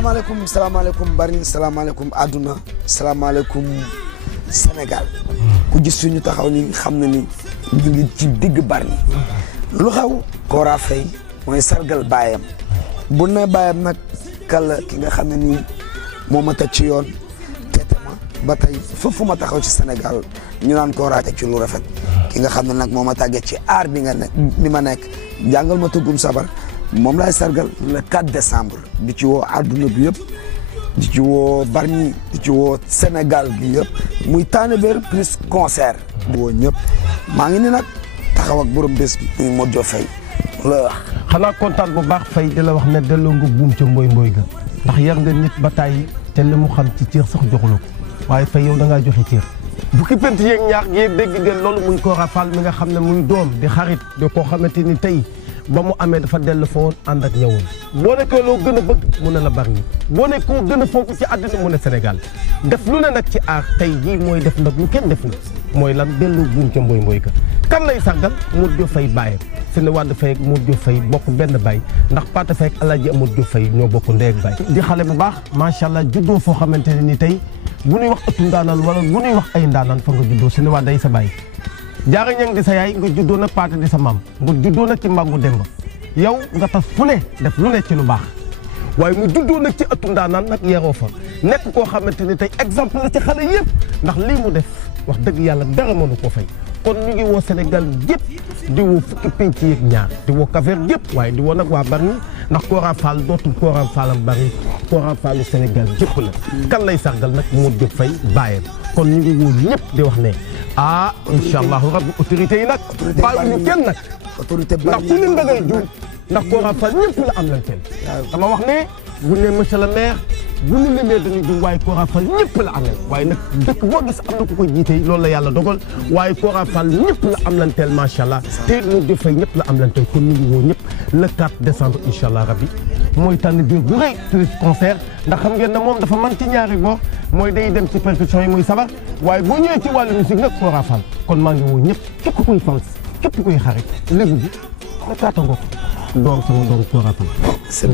salaamaaleykum Bargny salaamaaleykum àdduna salaamaaleykum Sénégal ku gis suñu taxaw ni xam na ni ñu ngi ci digg Bargny lu xew Kora Faye mooy sargal baayam bu ne baayam nag kala ki nga xam ne nii moo ma teg ci yoon teete ma ba tey foofu ma taxaw ci Sénégal ñu naan Kora teg ci lu rafet ki nga xam ne nag moo ma tàggee ci aar bi nga nekk bi ma nekk jàngal ma tëggum sabar moom laay sargal le 4 décembre di ci woo àdduna bi yëpp di ci woo Bargny di ci woo Sénégal bi yëpp muy Tanébér plus concert di woo ñëpp maa ngi ni nag taxaw ak borom bés bi muy Modou Faye la wax xanaa kontaan bu baax Faye di la wax ne delloo nga buum ca mboy ga ndax yar nga nit ba tàyyi te li mu xam ci cër sax joxula ko waaye Faye yow da ngaa joxe cër bukki pent yeeg ñaax gi dégg ngeen loolu muy Kora Fall mi nga xam ne muy doom di xarit de koo xamante ni tey ba mu amee dafa dellu fa woon ànd ak ñëwoon boo nekkee loo gën a bëgg mu ne la Bargny boo nekk koo gën a fonk ci àddina mu ne Sénégal def lu ne nag ci aar tey jii mooy def nag lu kenn def na mooy lan dellu buum ca mboy ka kan lay sargal Modou Faye bàyyam Sene Wade Faye ak Modou Faye bokk benn baay ndax Pate Faye ak Alaaji Amadou Faye ñoo bokk ndey ak baay di xale bu baax macha allah juddoo foo xamante ne ni tey bu ñuy wax ëttu ndaanaan wala bu ñuy wax ay ndaanaan fa nga juddoo Sene Wade day sa baay jaara ñang di sa yaay nga juddoo nag Pate di sa maam nga juddoo nag ci mbangu Demba yow nga tas fu ne def lu ne ci lu baax waaye mu juddoo nag ci ëttu ndaanaan nag yeroo fa nekk koo xamante ni tey exemple la ci xale yëpp ndax lii mu def wax dëgg yàlla dara mënu ko fay kon ñu ngi woo Sénégal gépp di woo fukki penc yeeg ñaar di woo Cap-Vert gépp waaye di woo nag waa Bargny ndax Kora Fall dootul Kora Fallam Bargny Kora Fallu Sénégal gépp la kan lay sargal nag Modou Faye bàyyam kon ñu ngi woo ñëpp di wax ne incha allahu rabbi autorité yi nag bàyyiwuñu kenn nag autorité ndax ku lim da ngay juum ndax Kora Fall ñëpp la am lan teel dama wax ne bu ne monsieur le maire bu ñu limee dañuy juum waaye Kora Fall ñëpp la am lan waaye nag dëkk boo gis am na ku koy jiite loolu la yàlla dogal waaye Kora Fall ñëpp la am lan teel macha allah te Modou Faye ñëpp la am lan teel kon ñu ngi woo ñëpp le 4 décembre incha allah rabbi mooy Tanébér bu rëy plus concert ndax xam ngeen ne moom dafa mën ci ñaari boor mooy day dem ci percussion yi muy sabar waaye boo ñëwee ci wàllu musique nag Kora Fall kon maa ngi woo ñëpp képp kuy fans képp kuy xarit léegi bi la kaata ngoog doom sama doom Kora Fall c'est